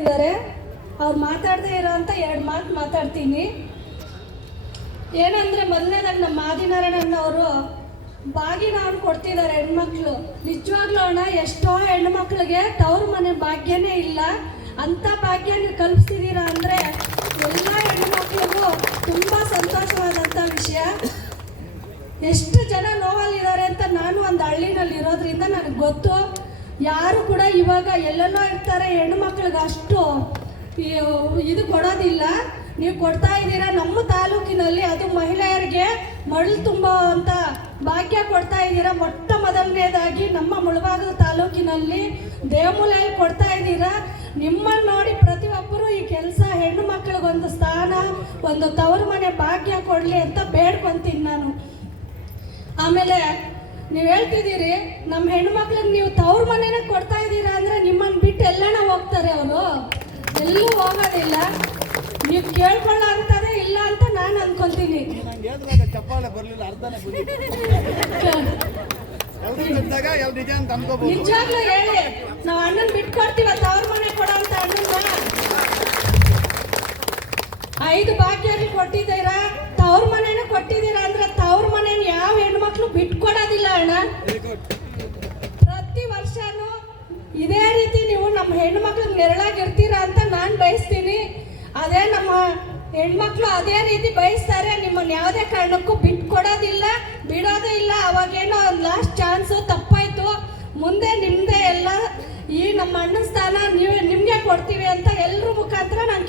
ಇದ್ದಾರೆ. ಅವ್ರು ಮಾತಾಡದೇ ಇರೋ ಅಂತ ಎರಡು ಮಾತು ಮಾತಾಡ್ತೀನಿ. ಏನಂದ್ರೆ ಮೊದಲನೇದಾಗಿ ನಮ್ಮ ಆದಿನಾರಾಯಣ ಅವರು ಬಾಗಿನವನ್ನು ಕೊಡ್ತಿದ್ದಾರೆ ಹೆಣ್ಮಕ್ಳು. ನಿಜವಾಗ್ಲೂ ಅಣ್ಣ, ಎಷ್ಟೋ ಹೆಣ್ಮಕ್ಳಿಗೆ ತವ್ರ ಮನೆ ಭಾಗ್ಯನೇ ಇಲ್ಲ. ಅಂಥ ಭಾಗ್ಯ ನೀವು ಕಲ್ಪಿಸ್ತಿದ್ದೀರಾ ಅಂದರೆ ಎಲ್ಲ ಹೆಣ್ಮಕ್ಳಿಗೂ ತುಂಬ ಸಂತೋಷವಾದಂಥ ವಿಷಯ. ಎಷ್ಟು ಜನ ನೋವಲ್ಲಿದ್ದಾರೆ ಅಂತ ನಾನು ಒಂದು ಹಳ್ಳಿನಲ್ಲಿ ಇರೋದ್ರಿಂದ ನನಗೆ ಗೊತ್ತು. ಯಾರು ಕೂಡ ಇವಾಗ ಎಲ್ಲೆಲ್ಲೋ ಇರ್ತಾರೆ, ಹೆಣ್ಮಕ್ಳಿಗೆ ಅಷ್ಟು ಇದು ಕೊಡೋದಿಲ್ಲ. ನೀವು ಕೊಡ್ತಾ ಇದ್ದೀರಾ. ನಮ್ಮ ತಾಲೂಕಿನಲ್ಲಿ ಅದು ಮಹಿಳೆಯರಿಗೆ ಮರಳು ತುಂಬೋ ಅಂತ ಭಾಗ್ಯ ಕೊಡ್ತಾ ಇದ್ದೀರಾ. ಮೊಟ್ಟ ಮೊದಲನೇದಾಗಿ ನಮ್ಮ ಮುಳಬಾಗಿಲು ತಾಲೂಕಿನಲ್ಲಿ ದೇವಮೂಲೆಯಲ್ಲಿ ಕೊಡ್ತಾ ಇದ್ದೀರಾ. ನಿಮ್ಮನ್ನು ನೋಡಿ ಪ್ರತಿಯೊಬ್ಬರು ಈ ಕೆಲಸ ಹೆಣ್ಣು ಮಕ್ಕಳಿಗೊಂದು ಸ್ಥಾನ, ಒಂದು ತವರು ಮನೆ ಭಾಗ್ಯ ಕೊಡಲಿ ಅಂತ ಬೇಡ್ಕೊಂತೀನಿ ನಾನು. ಆಮೇಲೆ ನೀವು ಹೇಳ್ತಿದ್ದೀರಿ ನಮ್ಮ ಹೆಣ್ಮಕ್ಳಿಗೆ ನೀವು ತವ್ರ ಮನೆನೇ ಕೊಡ್ತಾ ಇದ್ದೀರಾ ಅಂದರೆ ನಿಮ್ಮನ್ನು ಬಿಟ್ಟು ಎಲ್ಲನ ಹೋಗ್ತಾರೆ. ಅವರು ಎಲ್ಲೂ ಹೋಗೋದಿಲ್ಲ. ನೀವು ಕೇಳ್ಕೊಳ್ಳೋ ಅಂತದೇ ಇಲ್ಲ ಅಂತ ನಾನು ಅನ್ಕೊಂತೀನಿ. ನಿಜವಾಗ್ಲೂ ಹೇಳಿ, ನಾವು ಅಣ್ಣನ ಬಿಟ್ಕೊಡ್ತೀವ ತವ್ರ ಮನೆ ಕೊಡೋ ಅಂತ ಅಣ್ಣನ 5 ಭಾಗ್ಯಗಳು ಕೊಟ್ಟಿದ್ದೀರಾ, ತವ್ರ ಮನೆನೂ ಕೊಟ್ಟಿದ್ದೀರಾ ಅಂದ್ರೆ ತವ್ರ ಮನೇನ ಯಾವ ಹೆಣ್ಮಕ್ಳು ಬಿಟ್ಕೊಡೋದಿಲ್ಲ ಅಣ್ಣ. ಪ್ರತಿ ವರ್ಷನೂ ಇದೇ ರೀತಿ ನೀವು ನಮ್ಮ ಹೆಣ್ಮಕ್ಳಿಗೆ ನೆರಳಾಗಿರ್ತೀರಾ ಅಂತ ನಾನು ಬಯಸ್ತೀನಿ. ಅದೇ ನಮ್ಮ ಹೆಣ್ಮಕ್ಳು ಅದೇ ರೀತಿ ಬಯಸ್ತಾರೆ. ನಿಮ್ಮನ್ನು ಯಾವುದೇ ಕಾರಣಕ್ಕೂ ಬಿಟ್ಕೊಡೋದಿಲ್ಲ, ಬಿಡೋದೇ ಇಲ್ಲ. ಅವಾಗೇನೋ ಒಂದು ಲಾಸ್ಟ್ ಚಾನ್ಸು ತಪ್ಪಾಯಿತು, ಮುಂದೆ ನಿಮ್ಮದೇ ಎಲ್ಲ. ಈ ನಮ್ಮ ಅಣ್ಣನ ಸ್ಥಾನ ನಿಮಗೆ ಕೊಡ್ತೀವಿ ಅಂತ ಎಲ್ಲರ ಮುಖಾಂತರ ನಾನು